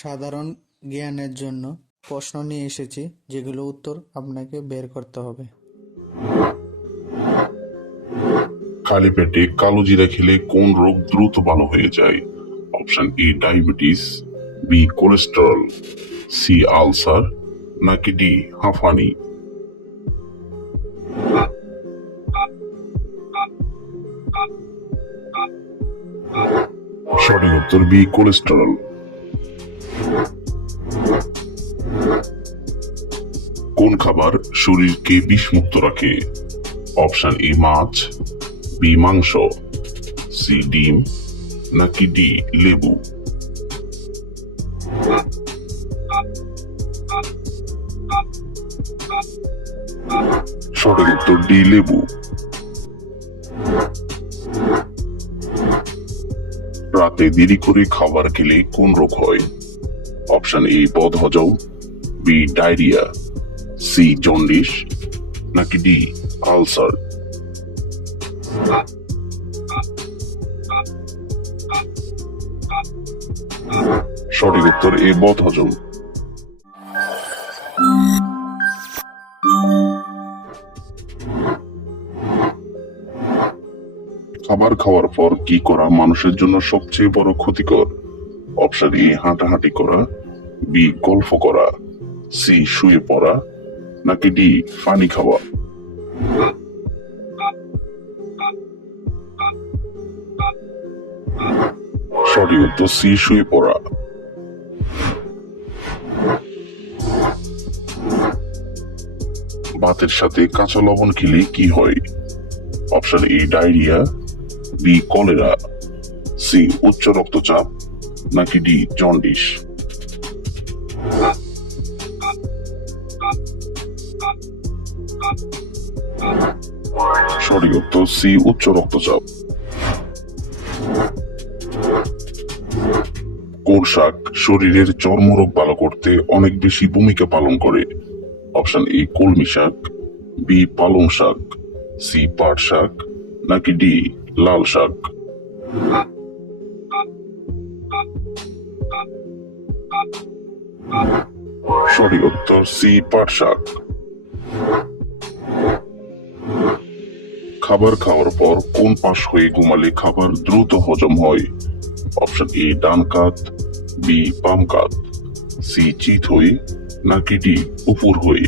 সাধারণ জ্ঞানের জন্য প্রশ্ন নিয়ে এসেছি, যেগুলো উত্তর আপনাকে বের করতে হবে। খালি পেটে কালো জিরা খেলে কোন রোগ দ্রুত ভালো হয়ে যায়? Option A diabetes, B cholesterol, C ulcer, নাকি ডি হাঁফানি? সঠিক উত্তর বি কোলেস্টেরল। কোন খাবার শরীরকে বিষমুক্ত রাখে? অপশন এ মাছ, বি মাংস, সি ডিম, নাকি ডি লেবু? সঠিক উত্তর ডি লেবু। রাতে দেরি করে খাবার খেলে কোন রোগ হয়? অপশন এ বদহজম, বি ডায়রিয়া, সি জন্ডিস, নাকি ডি আলসার? সঠিক উত্তর এ বদহজম। খাবার খাওয়ার পর কি করা মানুষের জন্য সবচেয়ে বড় ক্ষতিকর? অপশন এ হাঁটাহাঁটি করা, বি গল্প করা, সি শুয়ে পড়া, নাকি ডি পানি খাওয়া? সঠিক উত্তর সি শুয়ে পড়া। ভাতের সাথে কাঁচা লবণ খেলে কি হয়? Option A diarrhoea, B cholera, C উচ্চ রক্তচাপ, নাকি ডি জন্ডিস? সঠিক উত্তর সি উচ্চ রক্তচাপ। কোন শাক শরীরের চর্মরোগ ভালো করতে অনেক বেশি ভূমিকা পালন করে? অপশন এ কলমি শাক, বি পালং শাক, সি পাট শাক, নাকি ডি লাল শাক? সঠিক উত্তর সি পাট শাক। খাবার খাওয়ার পর কোন পাশ হয়ে ঘুমালে খাবার দ্রুত হজম হয়? অপশন এ ডান কাত, বি বাম কাত, সি চিত হয়ে, নাকি ডি উপর হয়ে?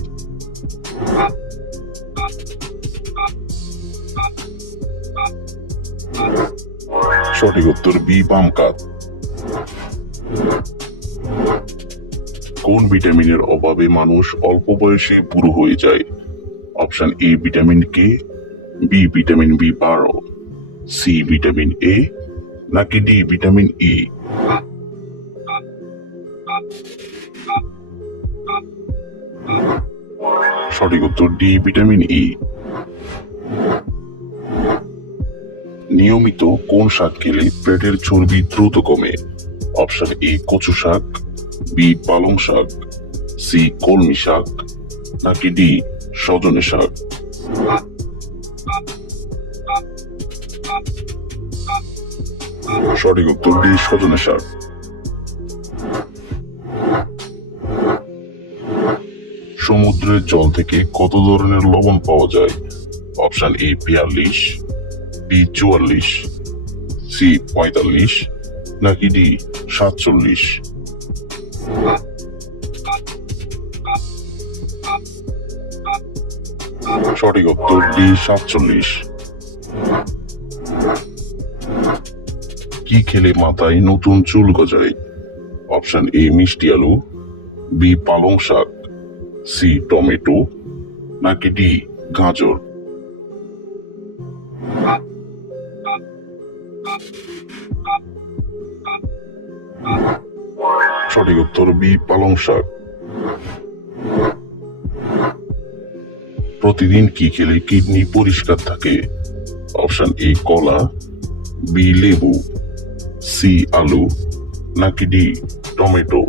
সঠিক উত্তর বি বাম কাত। কোন ভিটামিনের অভাবে মানুষ অল্প বয়সে বুড়ো হয়ে যায়? Option A vitamin K, B vitamin বি12, সি ভিটামিন এ, নাকি ডি ভিটামিন ই? সঠিক উত্তর ডি ভিটামিন ই। নিয়মিত কোন শাক খেলে পেটের চর্বি দ্রুত কমে? অপশন এ কচু শাক, বি পালং শাক, সি কলমি শাক, নাকি ডি সজনে শাক? সঠিক উত্তর ডি সজনে শাক। সমুদ্রের জল থেকে কত ধরনের লবণ পাওয়া যায়? অপশন এ 42, বি 44, সি 45, নাকি ডি 47? সঠিক উত্তর ডি 47। কি খেলে মাথায় নতুন চুল গজায়? অপশন এ মিষ্টি আলু, বি পালং শাক, সি টমেটো, নাকি ডি গাজর? সঠিক উত্তর বি পালং শাক। প্রতিদিন কি খেলে কিডনি পরিষ্কার থাকে? অপশন এ কলা, বি লেবু, সি আলু, নাকি ডি টমেটো?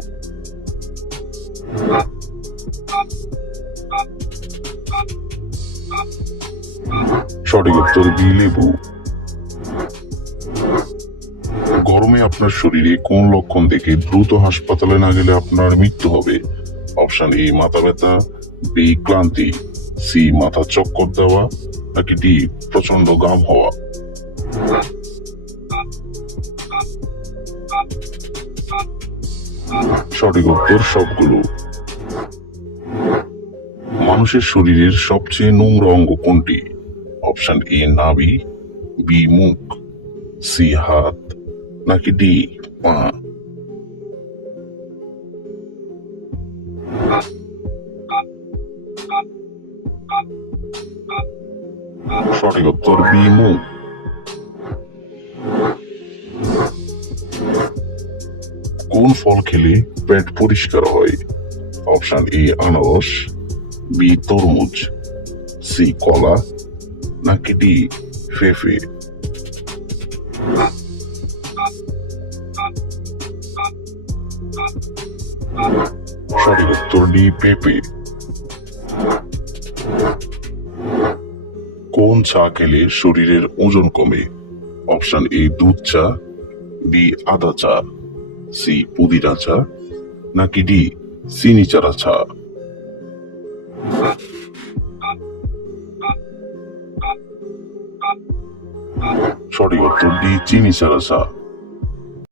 সঠিক উত্তর বি লেবু। গরমে আপনার শরীরে কোন লক্ষণ দেখে দ্রুত হাসপাতালে না গেলে আপনার মৃত্যু হবে? অপশন এ মাথা ব্যথা, বি ক্লান্তি, সি মাথা চক্কর দেওয়া, নাকি ডি প্রচন্ড ঘাম হওয়া। সঠিক উত্তর সবগুলো। মানুষের শরীরের সবচেয়ে নোংরা অঙ্গ কোনটি? অপশন এ নাভি, বি মুখ, সি হাত, নাকি ডি পা। সঠিক উত্তর বি মুখ। কোন ফল খেলে পেট পরিষ্কার হয়? অপশন এ আনারস, বি তরমুজ, সি কলা, নাকি ডি পেঁপে। সঠিক উত্তর ডি পেঁপে। কোন চা খেলে শরীরের ওজন কমে? অপশন এ দুধ চা, বি আদা চা, সি পুদিনা চা, নাকি ডি চিনি চারা চা। সঠিক উত্তর ডি চিনি চারা চা।